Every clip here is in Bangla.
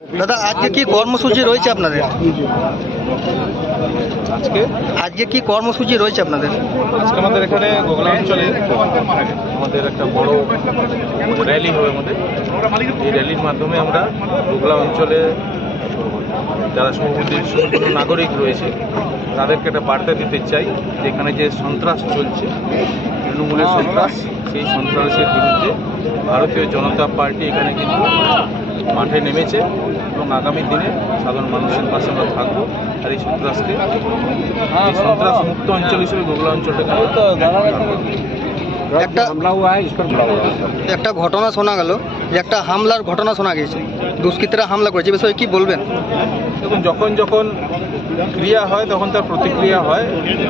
দাদা আজকে কি কর্মসূচি রয়েছে আপনাদের? আজকে কি কর্মসূচি রয়েছে আপনাদের? আজকে আমাদের এখানে গোগলা অঞ্চলে আমাদের একটা বড় র্যালি হবে আমাদের। এই র্যালির মাধ্যমে আমরা গোগলা অঞ্চলে যারা সম্পূর্ণ নাগরিক রয়েছে তাদেরকে একটা বার্তা দিতে চাই যে এখানে যে সন্ত্রাস চলছে, তৃণমূলের সন্ত্রাস, সেই সন্ত্রাসের বিরুদ্ধে ভারতীয় জনতা পার্টি এখানে কিন্তু মাঠে নেমেছে এবং আগামী দিনে সাধারণ মানুষের পাশে আমরা থাকবো। আর এই সন্ত্রাসকে সন্ত্রাস মুক্ত অঞ্চল হিসেবে গোগলা অঞ্চলটাকে একটা ঘটনা শোনা গেল যে একটা হামলার ঘটনা শোনা গেছে, দুষ্কৃতীরা হামলা করেছে, বিষয়ে কি বলবেন? দেখুন, যখন ক্রিয়া হয় তখন তার প্রতিক্রিয়া হয়।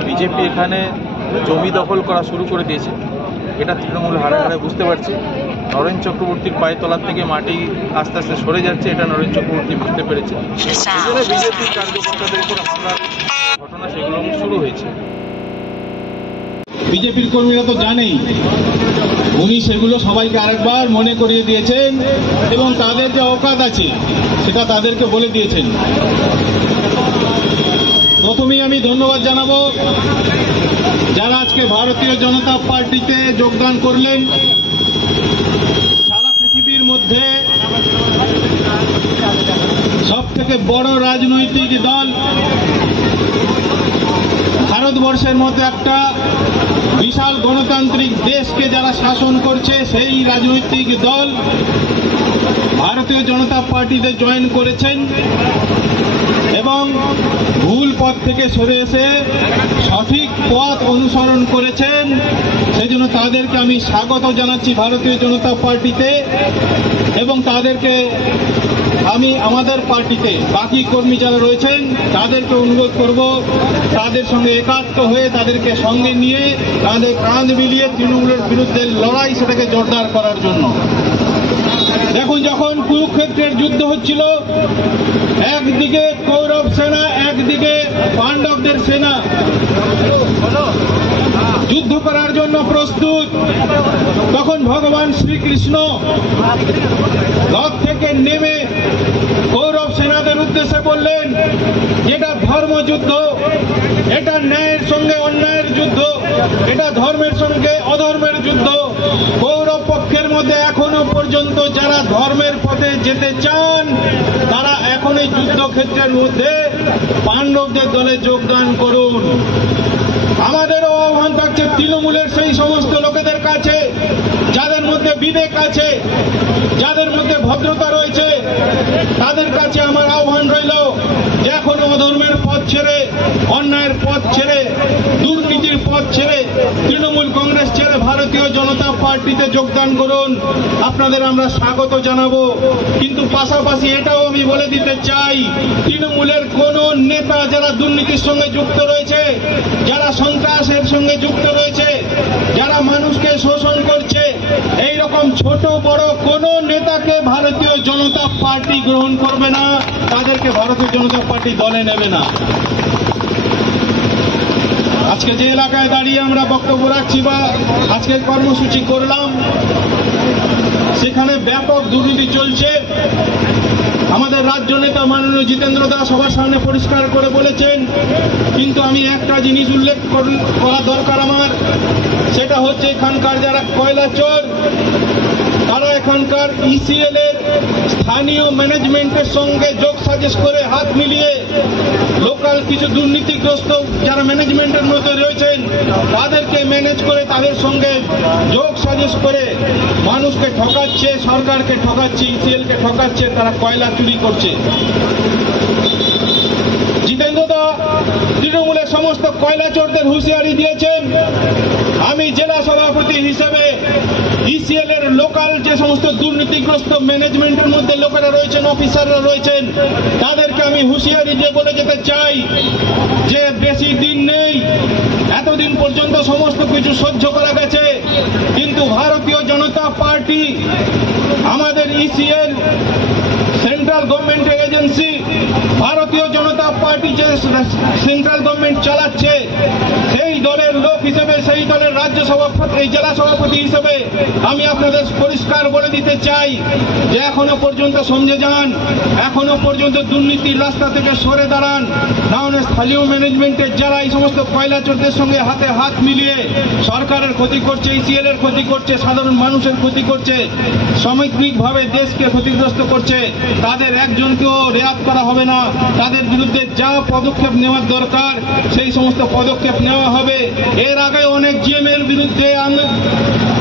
বিজেপি এখানে জমি দখল করা শুরু করে দিয়েছে, এটা তৃণমূল হারে হারে বুঝতে পারছে। নরেন চক্রবর্তীর পায়ের তলার থেকে মাটি আস্তে আস্তে সরে যাচ্ছে, এটা নরেন চক্রবর্তী বুঝতে পেরেছে। সেখানে বিজেপির কার্যকর্তাদের উপর হামলার ঘটনা সেগুলো শুরু হয়েছে। বিজেপির কর্মীরা তো জানেই, উনি সেগুলো সবাইকে আরেকবার মনে করিয়ে দিয়েছেন এবং তাদের যে অকাত আছে সেটা তাদেরকে বলে দিয়েছেন। প্রথমেই আমি ধন্যবাদ জানাবো যারা আজকে ভারতীয় জনতা পার্টিতে যোগদান করলেন। সারা পৃথিবীর মধ্যে সব থেকে বড় রাজনৈতিক দল, ভারতবর্ষের মতো একটা বিশাল গণতান্ত্রিক দেশকে যারা শাসন করছে, সেই রাজনৈতিক দল ভারতীয় জনতা পার্টিতে জয়েন করেছেন এবং ভুল পথ থেকে সরে এসে সঠিক পথ অনুসরণ করেছেন। সেজন্য তাদেরকে আমি স্বাগত জানাচ্ছি ভারতীয় জনতা পার্টিতে এবং তাদেরকে আমি আমাদের পার্টিতে বাকি কর্মী যারা রয়েছেন তাদেরকে অনুরোধ করব তাদের সঙ্গে একাত্ম হয়ে তাদেরকে সঙ্গে নিয়ে তাদের কাঁধ মিলিয়ে তৃণমূলের বিরুদ্ধে লড়াই সেটাকে জোরদার করার জন্য। দেখুন, যখন কুরুক্ষেত্রের যুদ্ধ হচ্ছিল, একদিকে কৌরব সেনা, একদিকে পাণ্ডবদের সেনা যুদ্ধ করার জন্য প্রস্তুত। তখন ভগবান শ্রীকৃষ্ণ রথ থেকে নেমে কৌরব সেনাদের উদ্দেশ্যে বললেন, এটা ধর্মযুদ্ধ, এটা ন্যায়ের সঙ্গে অন্যায়ের যুদ্ধ, এটা ধর্মের সঙ্গে অধর্মের যুদ্ধ। কৌরব পক্ষের মধ্যে এখনো পর্যন্ত যারা ধর্মের পথে যেতে চান তারা এখন এই যুদ্ধক্ষেত্রের মধ্যে পাণ্ডবদের দলে যোগদান করুন। আমাদেরও আহ্বান থাকছে তৃণমূলের সেই সমস্ত লোকেদের কাছে যাদের মধ্যে বিবেক আছে, যাদের মধ্যে ভদ্রতা রয়েছে, তাদের কাছে আমার আহ্বান রইল যে এখন অধর্মের পথ ছেড়ে, অন্যায়ের পথ ছেড়ে, দুর্নীতির পথ ছেড়ে, তৃণমূল কংগ্রেস ছেড়ে ভারতীয় জনতা পার্টিতে যোগদান করুন। আপনাদের আমরা স্বাগত জানাবো। কিন্তু পাশাপাশি এটাও আমি বলে দিতে চাই, তৃণমূলের কোন নেতা যারা দুর্নীতির সঙ্গে যুক্ত রয়েছে, যারা সন্ত্রাসের সঙ্গে যুক্ত রয়েছে, যারা মানুষকে শোষণ করছে, এই রকম ছোট বড় কোন নেতাকে ভারতীয় জনতা পার্টি গ্রহণ করবে না, তাদেরকে ভারতীয় জনতা পার্টি দলে নেবে না। আজকে যে এলাকায় দাঁড়িয়ে আমরা বক্তব্য রাখছি বা আজকের কর্মসূচি করলাম, সেখানে ব্যাপক দুর্নীতি চলছে। আমাদের রাজ্য নেতা মাননীয় জিতেন্দ্র দাস সবার সামনে পরিষ্কার করে বলেছেন, কিন্তু আমি একটা জিনিস উল্লেখ করা দরকার আমার, সেটা হচ্ছে এখানকার যারা কয়লা চোর, তারা এখানকার ইসিএল এর স্থানীয় ম্যানেজমেন্টের সঙ্গে যোগ সাজেশ করে হাত মিলিয়ে লোকাল কিছু দুর্নীতিগ্রস্ত যারা ম্যানেজমেন্টের মধ্যে রয়েছেন তাদেরকে ম্যানেজ করে তাদের সঙ্গে যোগ সাজেশ করে মানুষকে ঠকাচ্ছে, সরকারকে ঠকাচ্ছে, ইসিএল কে ঠকাচ্ছে, তারা কয়লা চুরি করছে। জিতেন্দ্র দা তৃণমূলের সমস্ত কয়লা চোরদের হুঁশিয়ারি দিয়েছেন। আমি জেলা সভাপতি হিসেবে ইসিএল এর লোকাল যে সমস্ত দুর্নীতিগ্রস্ত ম্যানেজমেন্টের মধ্যে লোকেরা রয়েছেন, অফিসাররা রয়েছেন, তাদেরকে আমি হুঁশিয়ারি দিয়ে বলে যেতে চাই যে বেশি দিন নেই, এতদিন পর্যন্ত সমস্ত কিছু সহ্য করা গেছে, কিন্তু ভারতীয় জনতা পার্টি আমাদের ইসিএল সেন্ট্রাল গভর্নমেন্টের এজেন্সি, ভারতীয় জনতা পার্টি যে সেন্ট্রাল গভর্নমেন্ট চালাচ্ছে, সেই দলের লোক হিসেবে, সেই দলের রাজ্য সভাপতি, এই জেলা সভাপতি হিসেবে আমি আপনাদের পরিষ্কার বলে দিতে চাই যে এখনো পর্যন্ত সমঝে যান, এখনো পর্যন্ত দুর্নীতির রাস্তা থেকে সরে দাঁড়ান। না হলে স্থানীয় ম্যানেজমেন্টের যারা এই সমস্ত কয়লা চোরদের সঙ্গে হাতে হাত মিলিয়ে সরকারের ক্ষতি করছে, ইসিএল এর ক্ষতি করছে, সাধারণ মানুষের ক্ষতি করছে, সামগ্রিকভাবে দেশকে ক্ষতিগ্রস্ত করছে, তাদের একজনকেও রেয়াত করা হবে না। তাদের বিরুদ্ধে যা পদক্ষেপ নেওয়ার দরকার সেই সমস্ত পদক্ষেপ নেওয়া হবে। এর আগে অনেক জিএম এর বিরুদ্ধে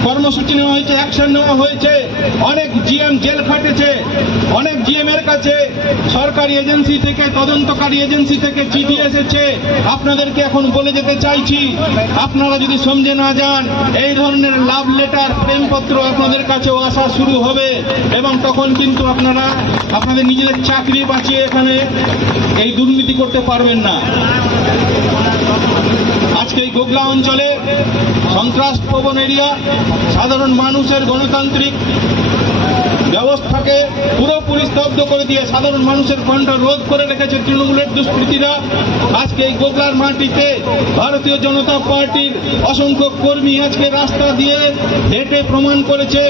কর্মসূচি নেওয়া হয়েছে, অ্যাকশন নেওয়া হয়েছে, অনেক জিএম জেল খাটেছে, অনেক জিএম এর কাছে সরকারি এজেন্সি থেকে, তদন্তকারী এজেন্সি থেকে চিঠি এসেছে। আপনাদেরকে এখন বলে যেতে চাইছি, আপনারা যদি সমঝে না যান, এই ধরনের লাভ লেটার, প্রেমপত্র আপনাদের কাছেও আসা শুরু হবে এবং তখন কিন্তু আপনারা আপনাদের নিজেদের চাকরি বাঁচিয়ে এখানে এই দুর্নীতি করতে পারবেন না। আজকে এই গোগলা অঞ্চলে সন্ত্রাস প্রবণ এরিয়া, সাধারণ মানুষের গণতান্ত্রিক ব্যবস্থাকে পুরোপুরি স্তব্ধ করে দিয়ে সাধারণ মানুষের কণ্ঠ রোধ করে রেখেছে তৃণমূলের দুষ্কৃতীরা। আজকে এই গোগলার মাটিতে ভারতীয় জনতা পার্টির অসংখ্য কর্মী আজকে রাস্তা দিয়ে হেঁটে প্রমাণ করেছে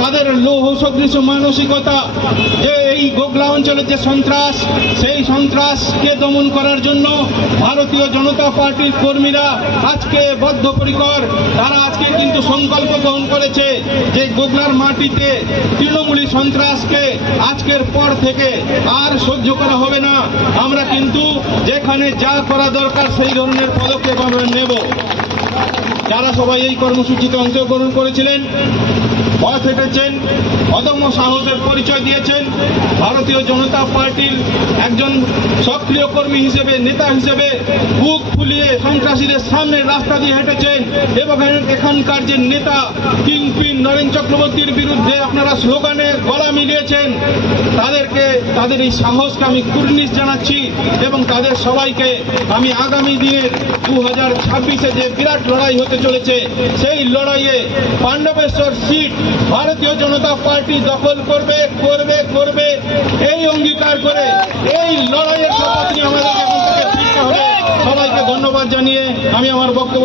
তাদের লৌহ সদৃশ মানসিকতা, যে এই গোগলা অঞ্চলের যে সন্ত্রাস, সেই সন্ত্রাসকে দমন করার জন্য ভারতীয় জনতা পার্টির কর্মীরা আজকে বদ্ধপরিকর। তারা আজকে কিন্তু সংকল্প গ্রহণ করেছে যে গোগলার মাটিতে তৃণমূলী সন্ত্রাসকে আজকের পর থেকে আর সহ্য করা হবে না। আমরা কিন্তু যেখানে যা করা দরকার সেই ধরনের পদক্ষেপ আমরা নেব। যারা সবাই এই কর্মসূচিতে অংশগ্রহণ করেছিলেন, পথ হেঁটেছেন, অদম্য সাহসের পরিচয় দিয়েছেন, ভারতীয় জনতা পার্টির একজন সক্রিয় কর্মী হিসেবে, নেতা হিসেবে বুক ফুলিয়ে সন্ত্রাসীদের সামনে রাস্তা দিয়ে হেঁটেছেন এবং এখানকার যে নেতা কিংপিন নরেন চক্রবর্তীর বিরুদ্ধে আপনারা স্লোগানে গলা মিলিয়েছেন, তাদের এই সাহসকে আমি কুর্নিশ জানাচ্ছি এবং তাদের সবাইকে আমি আগামী দিনের 2026-এ যে বিরাট লড়াই হতে চলেছে, সেই লড়াইয়ে পাণ্ডবেশ্বর সিট ভারতীয় জনতা পার্টি দখল করবে করবে করবে এই অঙ্গীকার করে এই লড়াইয়ের শপথ নিয়ে আমাদেরকে এখন থেকে ফিরতে হবে। সবাইকে ধন্যবাদ জানিয়ে আমি আমার বক্তব্য